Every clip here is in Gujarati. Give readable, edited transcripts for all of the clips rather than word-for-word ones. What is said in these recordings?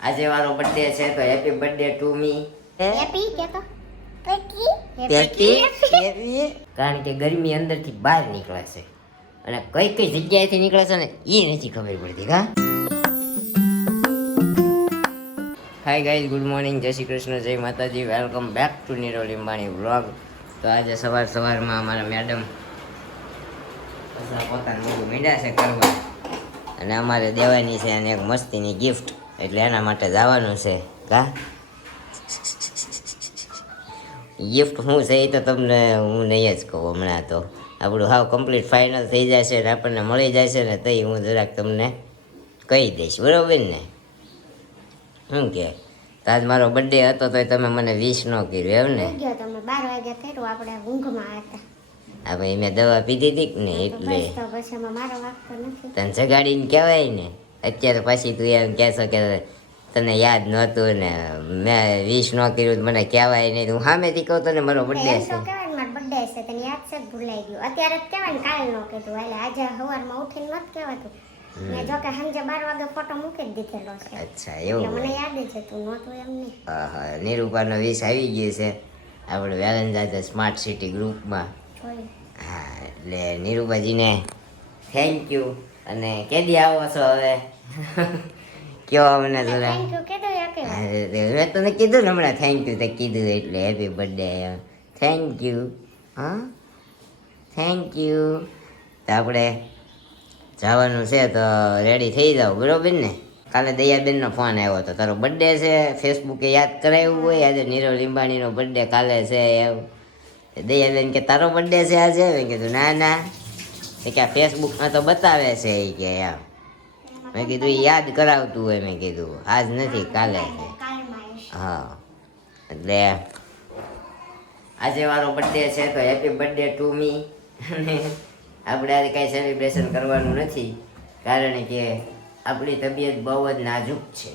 આજે મારો બર્થડે છે તો happy birthday to me. Happy કે તો કારણ કે ગરમી અંદરથી બહાર નીકળે છે અને કઈ કઈ જગ્યાએથી નીકળે છે ને એ નથી ખબર પડતી. કા હાય ગાઈઝ, ગુડ મોર્નિંગ, જય શ્રી કૃષ્ણ, જય માતાજી, welcome back to Nirav Limbani vlog. તો આજે સવારમાં અમારા મેડમ પોતાનું બધું મીંડા છે કરવા અને અમારે દેવાની છે અને એક મસ્તીની ગિફ્ટ, એટલે એના માટે જવાનું છે. કા ગિફ્ટ શું છે એ તો તમને હું નહીં જ કહું. હમણાં તો આપણું હાવ કમ્પ્લીટ ફાઇનલ થઈ જશે ને આપણને મળી જશે ને તો હું જરાક તમને કહી દઈશ, બરાબર ને? શું કે આજ મારો બર્થડે હતો તો તમે મને વિશ ન કર્યું, એમ ને? તમે 12 વાગે કર્યું, આપણે ઊંઘમાં હતા. હા ભાઈ, મેં દવા પીધી હતી ને એટલે તને જગાડીને કહેવાય ને. અત્યારે પાછી તું એમ કહેશો કે તને યાદ નહોતું ને મેં વિશ ન કર્યું, મને કહેવાય નહીં. હું સામેથી કહું તને મારો બર્થડે છે. બર્થડે છે તને યાદ છે? ભૂલાઈ ગયું. અત્યારે જ કહેવાય ને, કાલ નો કીધું. એટલે આજે સવારમાં ઉઠીને નત કહેવાતું. મેં જો કે સાંજે 12 વાગે ફોટો મૂકી જ દીધેલો છે. અચ્છા, એવું મને યાદ છે, તું નહોતું એમ નહીં. હા, નિરૂપાનો વિશ આવી ગયું છે આપણે વેલેન્ટાઇન સ્માર્ટ સિટી ગ્રુપમાં. હા, એટલે નિરૂપાજીને થેન્ક યુ. અને કેદી આવો છો હવે? કયો મને જરા. થેન્ક યુ કીધું યાકે મેં તને કીધું ને હમણાં થેન્ક યુ તે કીધું એટલે હેપી બર્થડે. Thank you. હા, થેન્ક યુ. તો આપણે જવાનું છે તો રેડી થઈ જાઓ, બરોબર ને? કાલે દયાબેનનો ફોન આવ્યો હતો, તારો બર્થડે છે, ફેસબુકે યાદ કરાવ્યું હોય આજે નીરવ લીંબાણીનો બર્થડે કાલે છે એવું. દયાબેન કે તારો બર્થડે છે આજે? મેં કીધું ના ના, એ કે ફેસબુકમાં તો બતાવે છે એ કે એમ. મેં કીધું એ યાદ કરાવતું હોય. મેં કીધું આજ નથી કાલે છે. હા, એટલે આજે મારો બર્થડે છે તો હેપી બર્થડે ટુ મી. આપણે આજે કાંઈ સેલિબ્રેશન કરવાનું નથી કારણ કે આપણી તબિયત બહુ જ નાજુક છે,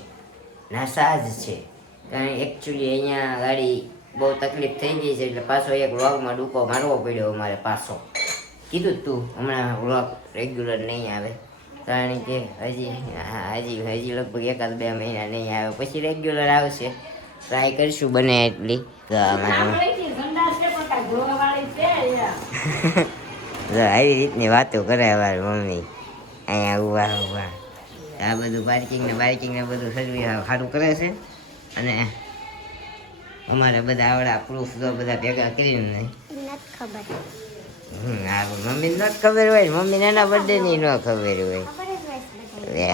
નાસાજ છે. કારણ એકચ્યુઅલી અહીંયા ગાડી બહુ તકલીફ થઈ ગઈ છે એટલે પાછો એક વ્લોગમાં ડૂકો મારવો પડ્યો અમારે પાછો. કીધું જ તું હમણાં વ્લોગ રેગ્યુલર નહીં આવે કારણ કે હજી લગભગ 1-2 મહિના નહીં આવે, પછી રેગ્યુલર આવશે. ટ્રાય કરીશું બને એટલી. આવી રીતની વાતો કરે અમારી મમ્મી. અહીંયા ઉભા આ બધું પાર્કિંગ ને બધું સર્વિસ સારું કરે છે. અને અમારે બધા આવડા પ્રૂફ તો બધા ભેગા કરીને ખબર. હા, મમ્મી ન ખબર હોય, મમ્મી એના બર્થડે ની ન ખબર હોય. લે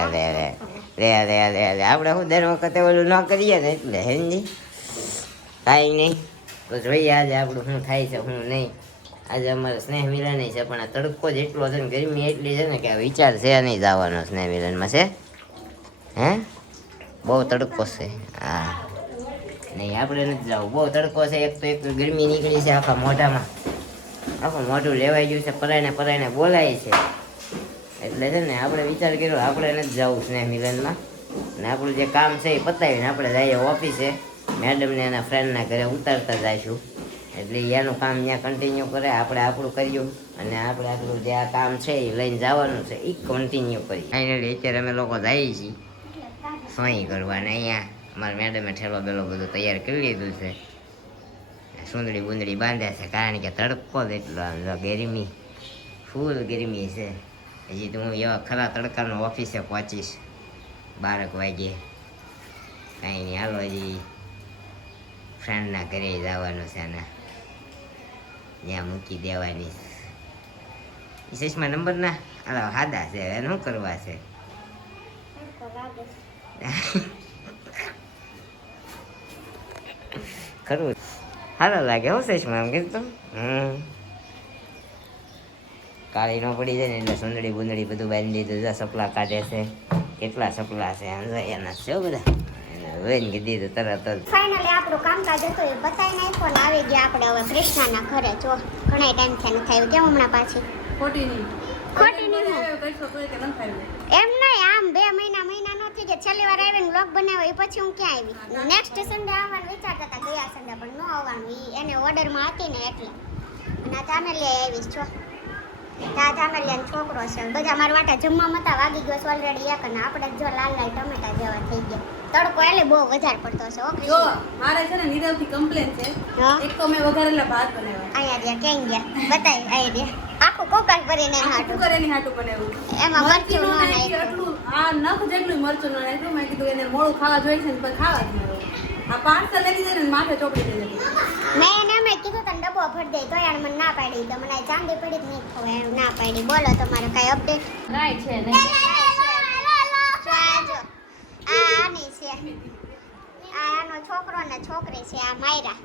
આપણે શું દર વખતે ઓલું ન કરીએ ને એટલે હેન્જી કાંઈ નહીં. તો જોઈએ આજે આપણું શું થાય છે શું નહીં. આજે અમારે સ્નેહ મિલન છે પણ આ તડકો જ એટલો છે ને ગરમી એટલી છે ને કે આ વિચાર છે નહીં જવાનો સ્નેહ મિલનમાં. છે હે બહુ તડકો છે. હા નહીં, આપણે નથી જવું, બહુ તડકો છે. એક તો એક ગરમી નીકળી છે આખા મોઢામાં, આખું મોઢું લેવાઈ ગયું છે, પરાઈને બોલાય છે. એટલે છે ને આપણે વિચાર કર્યો આપણે નથી જવું સ્નેહ મિલનમાં અને આપણું જે કામ છે એ પતાવીને આપણે જઈએ ઓફિસે. મેડમને એના ફ્રેન્ડના ઘરે ઉતારતા જઈશું એટલે એનું કામ ત્યાં કન્ટિન્યુ કરે, આપણે આપણું કર્યું અને આપણે આપણું જે આ કામ છે એ લઈને જવાનું છે એ કન્ટિન્યુ કરીએ. ફાઇનલી અત્યારે અમે લોકો જઈએ છીએ સોઈ કરવાને. અહીંયા અમારા મેડમે ઠેલો બેલો બધું તૈયાર કરી લીધું છે. સુંદડી બુંદડી બાંધે છે કારણ કે તડકો જ એટલો આમ ગરમી, ફૂલ ગરમી છે. હજી તો હું એવા ખરા તડકાનો ઓફિસે પહોંચીશ 12 વાગે. કાંઈ નહીં, હાલો હજી ફ્રેન્ડના ઘરે જવાનું છે ને ત્યાં મૂકી દેવાની. વિશેષમાં નંબર ના હાદા છે, એને શું કરવા છે? ખરું સારો લાગે હો શેષમાં આમ કીધું. કાળી ન પડી જાય ને એટલે સુંદડી બુંદડી બધું બાંધી દીધું. સપલા કાઢે છે, કેટલા સપલા છે એના છે બધા વેન કીધી તરત જ. ફાઇનલી આપણું કામકાજ હતું એ બતાવી નાખ્યો ને આવી ગયા આપણે હવે કૃષ્ણાના ઘરે. જો ઘણા ટાઈમ થયા નથી આવ્યું. કેમ હમણાં પાછી ખોટી નહીં એમ નહીં, આમ 2 મહિના નો થઈ ગયા. છેલ્લી વાર આવીને વ્લોગ બનાવ્યો એ પછી હું ક્યાં આવી. નેક્સ્ટ સન્ડે આવવાનું વિચારતા હતા, ગયા સન્ડે પણ ન આવવાનું, એને ઓર્ડરમાં હતી ને એટલે. અને આ ચાને લઈ આવીશ. જો ત્યાં ધામેલિયાનો છોકરો છે બધા મારા વાટા જમવા મતા વાગી ગયો છે ઓલરેડી એક અને આપણે જો લાલ લાલ ટમેટા જેવા થઈ ગયા તડકો એટલે બહુ વધારે પડતો છે ઓકે જો મારે છે ને નીરવથી કમ્પ્લેન છે હા એક તો મેં વઘારેલા ભાત બનાવ્યા અહીંયા ક્યાં ગયા બતાય આઈડિયા આખું કોકર ભરીને આખું હાટું કરેની હાટું બનાવ્યું એમાં મરચું ન નાખ્યું નાખ્યું એટલું આ નખ જેટલું મરચું ન નાખ્યું મેં કીધું એને મોડું ખાવા જોઈએ છે ને પણ ખાવા જ નહીં આ પાર્સલ લઈ જાય ને માથે ચોપડી દઈ દીધી મેં એને એમ કીધું તને ડબ્બો ભરી દે તો યાર મને ના પાડી તો મને ચાંદી પડી જ નહીં ખવાય એમ ના પાડી બોલો તમારે કઈ અપડેટ કાંઈ છે નહીં આની છે આ આનો છોકરો ને છોકરી છે આ માયરા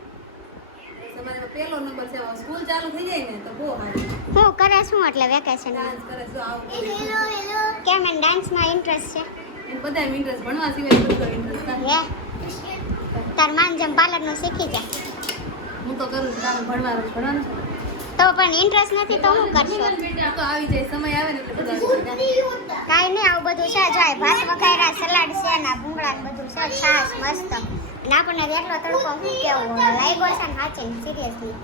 તમારે પહેલો નંબર છે સ્કૂલ ચાલુ થઈ જાય ને તો બહુ સારું હું કરે શું એટલે વેકેશન ડાન્સ કરે શું આવું કેમ એને ડાન્સમાં ઇન્ટરેસ્ટ છે એને બધાય ઇન્ટરેસ્ટ ભણવા સિવાય બધો ઇન્ટરેસ્ટ હે તાર માનજમ પાર્લરનું શીખી જા હું તો કરું છું તારે ભણવાનું છે તો પણ ઇન્ટરેસ્ટ નથી તો હું કરશો તો આવી જાય સમય આવે ને એટલે બધા કાંઈ નહીં આવું બધું છે જાય ભાત વઘાર્યા સલાડ છે ને આ ભૂંગળા ને બધું છે છાશ મસ્ત અને આપણને એટલો તડકો શું કેવું લાગ્યો છે ને સાચી સિરિયસલી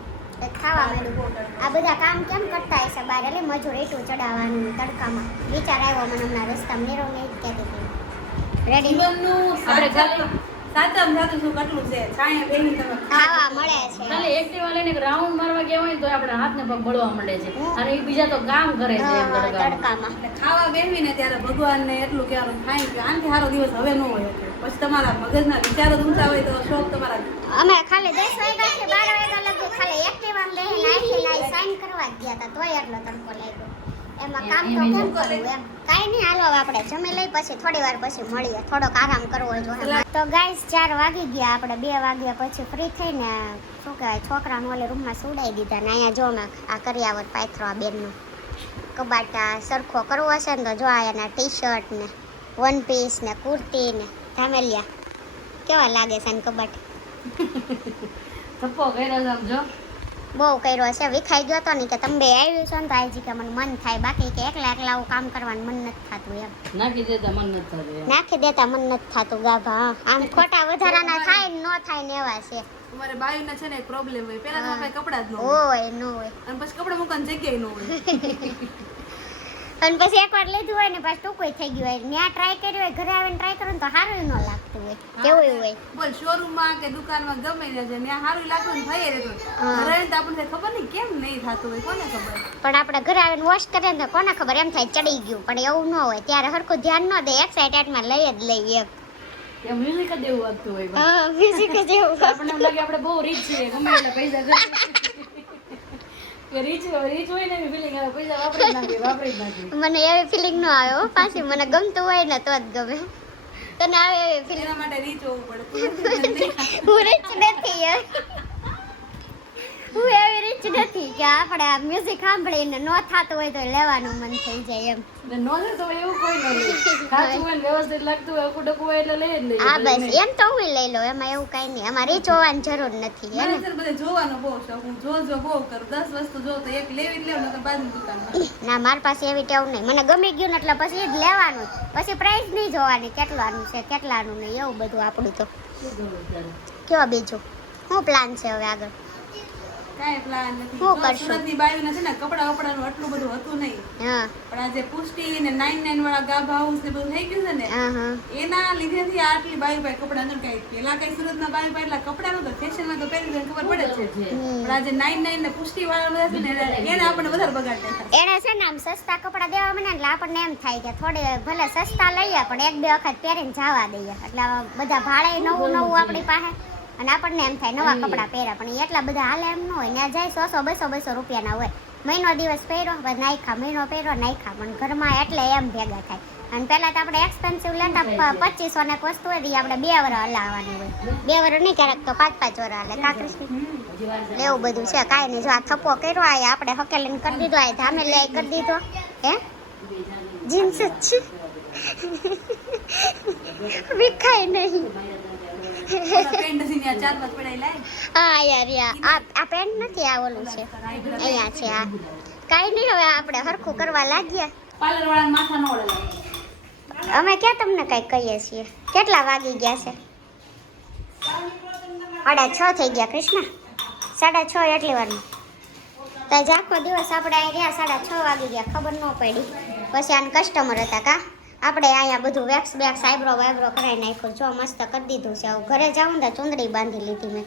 ખાવા માંડ્યું આ બધા કામ કેમ કરતા હશે બહાર એટલે મજૂર એટલું ચડાવવાનું તડકામાં વિચાર આવ્યો મને હમણાં રસ્તામાં નીરવ ને જ કહેતી હતી રેડી જીવનનું સાચમ જાતું શું કેટલું છે છાયા બેહીને તમે ખાવા મળે છે ખાલી એક્ટિવા લઈને એક રાઉન્ડ મારવા ગયા હોય ને તો આપણે હાથ ને પગ બળવા માંડે છે અને એ બીજા તો કામ કરે છે એમ હા, તડકામાં. તડકામાં એટલે ખાવા બેહીને ત્યારે ભગવાનને એટલું કહેવાનું થાય કે આનાથી સારો દિવસ હવે ન હોય પછી તમારા મગજના વિચારો જ ઊંચા હોય તો શોખ તમારા અમે ખાલી 10 વાગ્યાથી 12 વાગ્યા લગી ખાલી એક્ટિવામાં બેહીને આખી સાઈન કરવા જ ગયા હતા તોય એટલો તડકો લાગ્યો એમાં કામ તો કેમ કરવું એમ કાંઈ નહીં હાલો આપણે જમી લઈ પછી થોડી વાર પછી મળીએ થોડોક આરામ કરવો જોઈએ તો ગાઈસ 4 વાગી ગયા આપણે 2 વાગ્યા પછી ફ્રી થઈને શું કહેવાય છોકરાને ઓલે રૂમમાં સુડાઈ દીધા ને અહીંયા જો મેં આ કરિયાવર પાથરો આ બેનનું કબાટ આ સરખો કરવો હશે ને તો જો આ એના ટી શર્ટ ને વન પીસ ને કુર્તી ને ધામેલિયા કેવા લાગે છે ને કબાટ થપ્પો કર્યો છે આમ જો બહુ કર્યો છે વિખાઈ ગયો તો ને કે તમે બે આવ્યું છો ને તો આજી કે મને મન થાય બાકી કે એકલા એકલા આવું કામ કરવાનું મન નથી થતું એમ નાખી દેતા મન નથી થતું એમ. નાખી દેતા મન નથી થતું ગાભા હા. આમ ખોટા વધારાના થાય ને ન થાય ને એવા છે તમારે બાયુના છે ને એક પ્રોબ્લેમ હોય પહેલા તમારે કપડા જ ન હોય હોય ન હોય અને પછી કપડા મૂકવાની જગ્યાએ ન હોય અને પછી એકવાર લીધું હોય ને પછી ટૂંકું થઈ ગયું હોય ત્યાં ટ્રાય કર્યું હોય ઘરે આવીને ટ્રાય કરો ને તો સારું ન લાગતું હોય કેવું હોય બોલ શોરૂમમાં કે દુકાનમાં ગમે ત્યાં છે ત્યાં સારું લાગતું ને થઈ રહેતું હા. ઘરે આવીને તો આપણને ખબર નહીં કેમ નહીં થતું હોય કોને ખબર પણ આપણે ઘરે આવીને વોશ કરીએ ને તો કોને ખબર એમ થાય ચડી ગયું પણ એવું ન હોય ત્યારે હરખું ધ્યાન ન દે એક્સાઇટેડમાં લઈ જ લઈએ એ મ્યુઝિક જ એવું વાગતું હોય બસ. હા મ્યુઝિક જ એવું આપણને એમ લાગે આપણે બહુ રીચ છીએ ગમે એટલા પૈસા ખર્ચીએ. કે રીચ હોય ને એવી feeling આવે પૈસા વાપરી જ નાખીએ. મને એવી ફિલિંગ ન આવે હો પાછી મને ગમતું હોય ને તો જ ગમે તને આવે એવી ફિલિંગ એના માટે રીચ હોવું પડે હું રીચ નથી યાર હું એવી રીચ નથી કે આપણે આ મ્યુઝિક સાંભળીને ન થતું હોય તો લેવાનું મન થઈ જાય એમ ને નો લે તો એવું કોઈ ન લે. ખાતું હોય ને વ્યવસ્થિત લાગતું હોય અકું ડકું હોય એટલે લઈ જ લઈએ. હા બસ એમ તો હું લઈ લઉં એમાં એવું કઈ નહીં અમારે રીચ હોવાની જરૂર નથી હે મને ને છે ને બધે જોવાનો બહુ શોખ હું જો બહુ કરું 10 વસ્તુ જો તો એક લેવી જ લેવું નકર બાજુની દુકાનમાં ના મારી પાસે એવી ટેવ નહીં મને ગમી ગયું ને એટલે પછી જ લેવાનું જ. પછી પ્રાઇસ નહીં જોવાની કેટલાનું છે કેટલાનું નહીં એવું બધું આપણું તો શું કરવું ત્યારે? કેવા બીજું શું પ્લાન છે હવે આગળ કાંઈ પ્લાન નથી શું કરશું? સુરતની બાયુને છે ને કપડા વપડાનું આટલું બધું હતું નહીં હા પણ આ જે પુષ્ટિ ને 99 વાળા ગાભા હાઉસ ને બધું થઈ ગયું છે ને હા હા એના લીધેથી આટલી બાયુ ભાઈ કપડા ન કઈ પેલા કઈ સુરતના બાયુ ભાઈ એટલા કપડા નતો ફેશનમાં તો પહેરી લઈને ખબર પડે જ છે પણ આ જે 99 ને પુષ્ટિ વાળા બધા છે ને એને આપણને વધારે બગાડ દેખાય એને છે ને આમ સસ્તા કપડા દેવા મને એટલે આપણને એમ થાય કે થોડે ભલે સસ્તા લઈએ પણ એક બે વખત પહેરીને જવા દઈએ એટલે બધા ભાડે નવું નવું આપણી પાસે અને આપણને એમ થાય નવા કપડા પહેર્યા પણ એટલા બધા હાલે એમ ન હોય ત્યાં જાય 100-200 રૂપિયાના હોય મહિનો દિવસ પહેર્યો બસ નાખ્યા મહિનો પહેર્યો નાખ્યા પણ ઘરમાં એટલે એમ ભેગા થાય અને પહેલા તો આપણે એક્સપેન્સિવ લેતા 2500 ને એક વસ્તુ હોય તો આપણે 2 વર્ષ હલાવવાની હોય 2 વર્ષ નહીં ક્યારેક તો 5-5 વર્ષ હાલે કા કૃષ્ણ એવું બધું છે કાંઈ નહીં જો આ થપ્પો કર્યો આ આપણે હકેલીને કરી દીધો આ ધામે લઈ કરી દીધો હે જીન્સ જ છે વિખાય નહીં પેન્ટ નથી ને 4-5 પડાઈ લાય હા યાર યાર આ પેન્ટ નથી આ ઓલું છે અહીંયા છે આ કાંઈ નહીં હવે આપણે હરખું કરવા લાગ્યા પાર્લર વાળાને માથા ન ઓળે અમે ક્યાં તમને કંઈક કહીએ છીએ કેટલા વાગી ગયા છે 6:30 થઈ ગયા કૃષ્ણ 6:30 એટલી વારમાં તો આજ આખો દિવસ આપણે અહીં રહ્યા 6:30 વાગી ગયા, ખબર ન પડી. પછી આને કસ્ટમર હતા કા, આપણે અહીંયા બધું વેક્સ બેક્સ આઈબ્રો વાઈબ્રો કરાવી નાખ્યું. જો મસ્ત કરી દીધું છે. હવે ઘરે જાઉં ને ચુંદડી બાંધી લીધી મેં.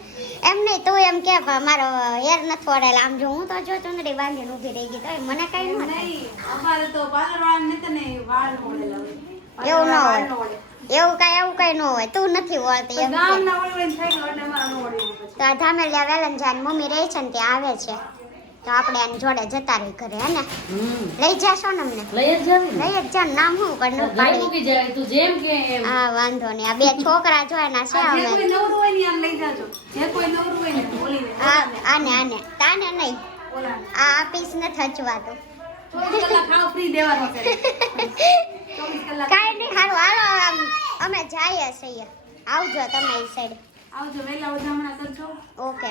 એમ નહીં તું એમ કે મારો હેર નથી ઓળેલા, આમ જો હું તો જો ચુંદડી બાંધીને ઊભી રહી ગઈ, તો મને કઈ ન થાય. નહીં અમારે તો પાર્લર વાળા ને તને વાળ ઓળેલા હોય. એવું ન હોય, વાળ ન ઓળે. એવું કઈ ન હોય. તું નથી ઓળતી એમ કે. ગામના ઓળવીને થઈ ગયું એટલે અમારે ન ઓળે પછી. તો આ ધામેલિયા વેલંજાન મમ્મી રહે છે ને ત્યાં આવે છે, તો આપણે આની જોડે જતા રહી ઘરે. હે ને લઈ જાશો ને અમને? લઈ જ જાવ ને. લઈ જ જા. નામ શું પણ ઘરે પાડી. મૂકી જાય તું જેમ કે એમ. હા વાંધો નહીં. આ બે છોકરા જો એના છે જે અમે. કોઈ નવરું હોય ને આમ લઈ જાજો. જે કોઈ નવરું હોય ને બોલીને આને તાને નહીં, ઓલાને. આ પીસ નથી હચવાતું. 24 કલાક ખાવ ફ્રી દેવાનો છે. 24 કલાક કાંઈ નહીં. સારું હાલો અમે જઈએ છીએ. આવજો તમે એ સાઈડ. આવજો વહેલા વધામણા કરજો. ઓકે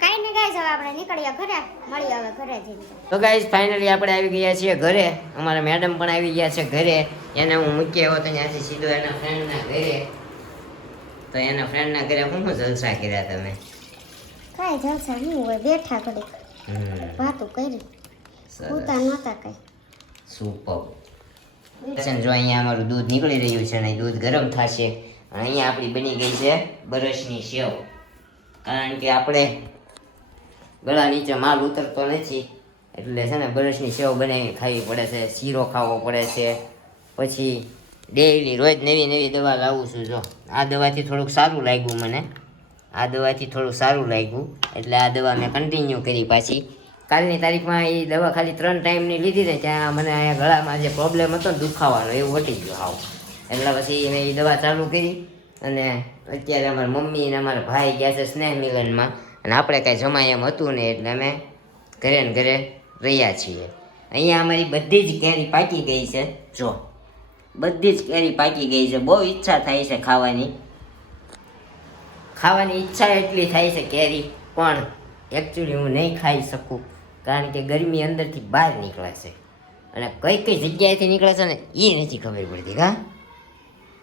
કાંઈ નહીં ગાઈસ, હવે આપણે નીકળીએ ઘરે. મળીએ હવે ઘરે જઈને. તો ગાઈઝ ફાઇનલી આપણે આવી ગયા છીએ ઘરે. અમારા મેડમ પણ આવી ગયા છે ઘરે. એને હું મૂકી આવ્યો તો ત્યાંથી સીધો એના ફ્રેન્ડના ઘરે. તો એના ફ્રેન્ડના ઘરે શું જલસા કર્યા તમે? કાંઈ જલસા નહીં હોય, બેઠા ઘડીક વાતું કરી, ઉતા નહોતા કઈ. સુપર. જો અહીંયા અમારું દૂધ નીકળી રહ્યું છે અને દૂધ ગરમ થશે. અને અહીંયા આપણી બની ગઈ છે બરસની સેવ. કારણ કે આપણે ગળા નીચે માલ ઉતરતો નથી, એટલે છે ને બરસની સેવ બનાવી ખાવી પડે છે, શીરો ખાવો પડે છે. પછી ડેઈલી રોજ નવી નવી દવા લાવું છું. જો આ દવાથી થોડુંક સારું લાગ્યું મને, આ દવાથી થોડું સારું લાગ્યું એટલે આ દવા મેં કન્ટિન્યુ કરી. પાછી કાલની તારીખમાં એ દવા ખાલી 3 ટાઈમની લીધી ને, ત્યાં મને અહીંયા ગળામાં જે પ્રોબ્લેમ હતો ને દુખાવાનો એવું વટી ગયો હાવ. એટલે પછી મેં એ દવા ચાલુ કરી. અને અત્યારે અમારા મમ્મી અને અમારા ભાઈ ગયા છે સ્નેહ મિલનમાં, અને આપણે કાંઈ જમાય એમ હતું ને એટલે અમે ઘરે ને ઘરે રહ્યા છીએ. અહીંયા અમારી બધી જ કેરી પાકી ગઈ છે. જો બધી જ કેરી પાકી ગઈ છે. બહુ ઈચ્છા થાય છે ખાવાની ઈચ્છા એટલી થાય છે કેરી, પણ એકચ્યુઅલી હું નહીં ખાઈ શકું કારણ કે ગરમી અંદરથી બહાર નીકળે છે અને કઈ કઈ જગ્યાએથી નીકળે છે ને એ નથી ખબર પડતી. હા,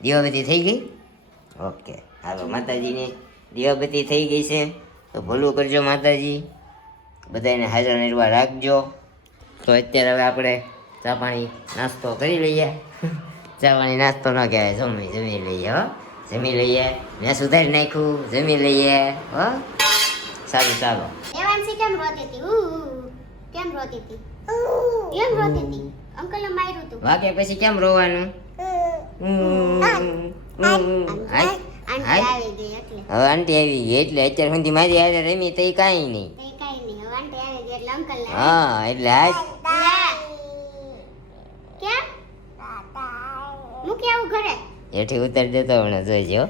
દીવાબત્તી થઈ ગઈ? ઓકે હાલો, માતાજીની દીવાબત્તી થઈ ગઈ છે તો ભલું કરજો માતાજી, બધાને હાજર નિર્વાહ રાખજો. તો અત્યારે હવે આપણે ચા પાણી નાસ્તો કરી લઈએ. ચા પાણી નાસ્તો ન કહેવાય, જમી લઈએ. હો જમી લઈએ, મેં સુધારી નાખ્યું, જમી લઈએ. હો સારું ચાલો. દેવાંશી કેમ રોતી હતી? કેમ રોતી હતી? કેમ રોતી હતી? અંકલે માર્યું તું. વાગે પછી કેમ રોવાનું? આંટી આવી ગઈ એટલે. હવે આંટી આવી ગઈ એટલે અત્યાર સુધી મારી હારે રમી તો કાંઈ નહીં. કાંઈ નહીં. હવે આંટી આવી ગઈ એટલે અંકલ હા એટલે આજ કેમ મૂકી આવું ઘરે? હેઠી ઉતારી દેતો હમણાં જોઈજો.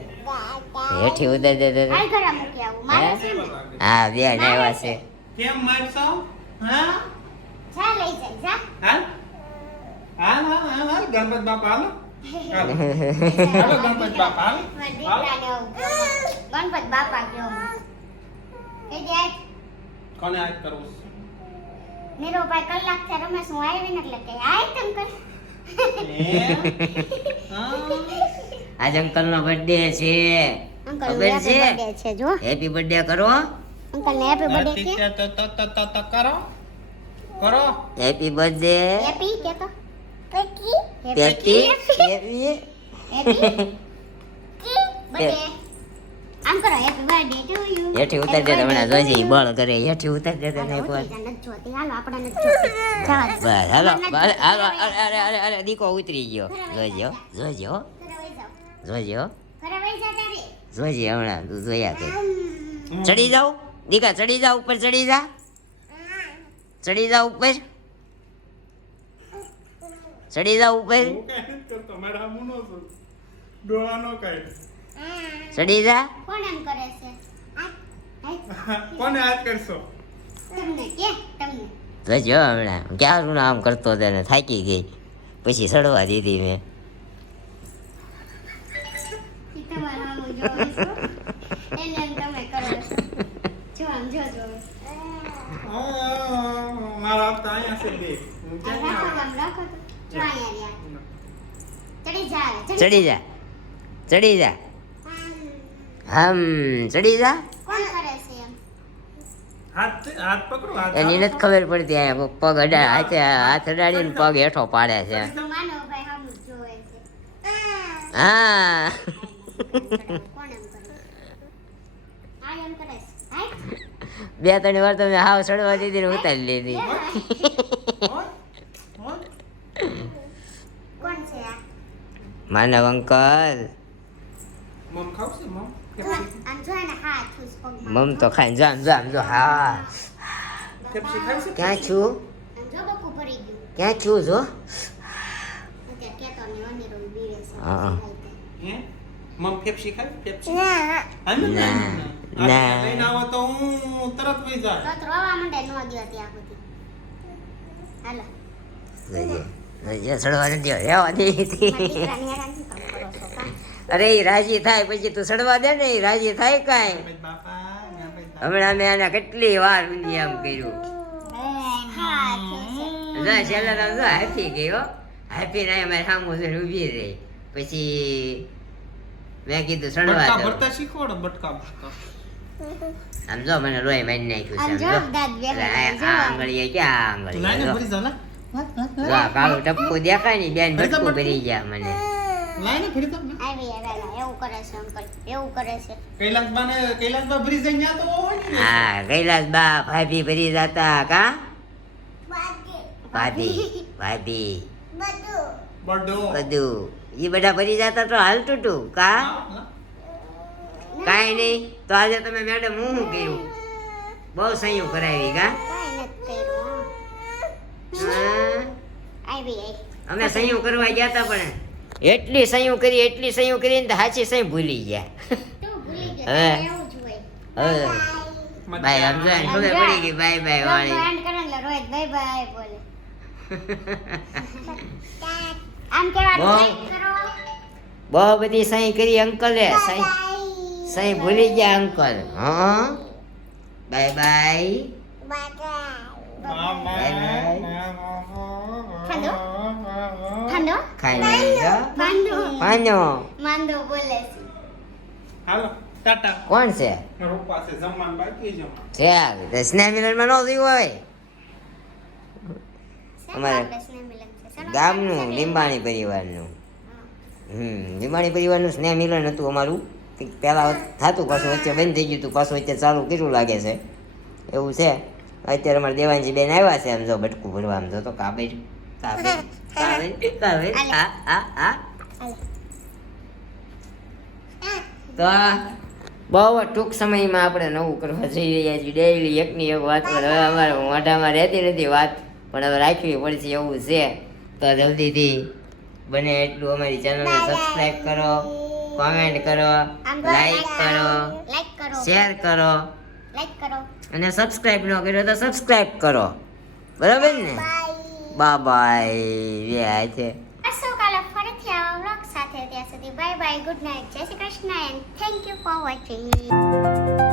હેઠી ઉતારી દેતો. હાલ ઘરે મૂકી આવું. મારે છે ને. હા બે આવ્યા છે. કેમ મારશો? હા જા લઈ જાય જા. હાલ હાલ હાલ હાલ હાલ ગણપત બાપા હાલો હાલો હાલો ગણપત બાપા હાલ મારા દીકરાને આવું કહો. ગણપત બાપા કહો. એ જાય કોને આજ કરવું નીરુભાઈ કલાક થી રમેશ હું આવી ને એટલે કે આય તમ કર. આજ અંકલ નો બર્થડે છે. અંકલ ખબર હેપી છે? બર્થડે છે જો. હેપી બર્થડે કરો. અંકલ ને હેપી બર્થડે કે કરો કરો હેપી બર્થડે. હેપી કે તો હેપી હેપી હેપી બર્થડે. આમ કરો હેપી બર્થડે ટુ યુ. હેઠી ઉતારી દેતો હમણાં જોઈજે ઈ બળ કરે. હેઠી ઉતારી દેતો ને એક વાર. નથી જોતી. હાલો આપણે નથી જોતી. જવા દે. બસ હાલો હાલો હાલો. અરે અરે અરે દીકો ઉતરી ગયો. જોઈજો જોઈજો ઘરે વઈ જાઓ. જોઈજો ઘરે વઈ જા તારે. જોઈજે હમણાં તું જોયા કે ચડી જાવ દીકા, ચડી જા ઉપર, ચડી જા, ચડી જા ઉપર, ચડી જા ઉપર, હું કઈ નથી કરતો મારા મુનો છો ડોળા નો કાઈ ચડી જા. કોણ એમ કરે છે? કોને આજ કરશો? તમને કે તમને જોઈજો હમણાં ક્યારનું આમ કરતો હતો ને થાકી ગઈ પછી સડવા દીધી મેં. ઈ તમારા આમ જોવે છો. એને એમ તમે કરો છો. જો આમ જોજો. મારા હાથ તો અહીંયા છે બે હું આ ક્યાં રાખો આમ રાખો તો. જો અહીંયા રહ્યા. ચડી જા હવે, ચડી જા, ચડી જા, ચડી જા. કોણ કરે છે એમ? હાથ પકડો હાથ એની નથી ખબર પડતી અહીંયા પગ હાથ અડાડીને પગ હેઠો પાડે છે માનો ભાઈ હમ જોવે છે હા કોણ એમ કરે આ એમ કરે છે હાય 2-3 વાર તમે હાવ સડવા દીધી ને ઉતારી લીધી કોણ છે આ માનવ અંકલ મમ ખાવશે મમ આમ જો ને હાથ ઉસ પગમાં મમ તો ખાઈને જામ જો હા પેપ્સી ખાવશે ક્યાં છું આમ જો બકુ ભરી ગયું ક્યાં છું જો અત્યારે કેતો ને અનેરો બીવે છે હા. હે મમ પેપ્સી ખાવ પેપ્સી ના ના. લઈને આવો તો હું તરત વઈ જાય તો રોવા માંડે નો ગયો ત્યાં સુધી હાલો સડવા નથી રહેવા દે મારા દીકરાને હેરાન શું કામ કરો છો કા અરે ઈ રાજી થાય પછી તું સડવા દે ને ઈ રાજી થાય કાંઈ ગણપત બાપા હમણાં મેં આને કેટલી વાર ઊંધી આમ કર્યું હા જો છેલ્લા તો જો હાફી ગયો હાફી ને અમારે સામું જોઈને ઊભી રહી પછી મેં કીધું સડવા બટકા દો ભરતા શીખવાડો બટકા ભરતા આમ જો મને લોહી મારી નાખ્યું આમ છે જો આમ જો દાદ એટલે બેહે આ આંગળીએ ક્યાં આંગળીએ લાઈને જો ભરી જા લા જો આ કાળું ટપકું દેખાય ને બેન ભરી જા ભટકું બટકું. ભરી ગયા મને લાઈને ભરી જા આવી એવું કરે છે અંકલ એવું કરે છે કૈલાસબા ભરી જાય ન્યા તો હોય ને હા કૈલાસ બા ભાભી ભરી જતા કા ભાભી ભાભી બડો બધું ઈ બધા ભરી જતા તો હાલતું તું કા કાંઈ નહીં તો આજે તમે મેડમ હું શું કર્યું બહુ સંયું કરાવી કા કાઈ નથી કર્યું હા? આવી અમે સંયું કરવા ગયા હતા પણ એટલી સંયું કરીને તો સાચી સહી ભૂલી ગયા તું ભૂલી ગયો હવે. એવું જ હોય હવે બાય સમજો ને ખબર પડી ગઈ બાય બાય વાળી એન્ડ કરે એટલે રોહિત બાય બાય બોલે આમ કેવાનું બહુ. like કરો બહુ બધી સહી કરી અંકલે સહી ભૂલી ગયા અંકલ હા બાય બાય ઠંડો ઠંડો ખાઈ લીધો માંદો પાનો માંદો બોલે છે હાલો ટાટા કોણ છે રૂપા છે જમવાનું બાકી જમવાનું છે સ્નેહ મિલનમાં ન થયું હોય અમારે આપણે સ્નેહ મિલન છે શેનો ગામનું સ્નેહ મિલન? લીંબાણી પરિવારનું લીંબાણી પરિવારનું સ્નેહ મિલન હતું અમારું કંઈક પહેલાં થતું પાછું વચ્ચે બંધ થઈ ગયું હતું પાછું વચ્ચે ચાલુ કર્યું લાગે છે એવું છે અત્યારે અમારે દેવાનજી બેન આવ્યા છે આમ જો બટકું ભરવા આમ જો તો કાબેર આ તો બહુ ટૂંક સમયમાં આપણે નવું કરવા જઈ રહ્યા છીએ ડેઈલી એકની એક વાત પર હવે અમારે મોઢામાં રહેતી નથી વાત પણ હવે રાખવી પડશે એવું છે તો જલ્દીથી બને એટલું અમારી ચેનલને સબસ્ક્રાઈબ કરો કોમેન્ટ કરો આમ તો લાઈક કરો લાઈક કરો શેર કરો લાઈક કરો અને સબસ્ક્રાઈબ ન કર્યો તો સબસ્ક્રાઈબ કરો બરાબર ને બાય છે અસો કાલે ફરીથી આવા વ્લોગ સાથે ત્યાં સુધી બાય બાય ગુડ નાઇટ જય Shri Krishna and thank you for watching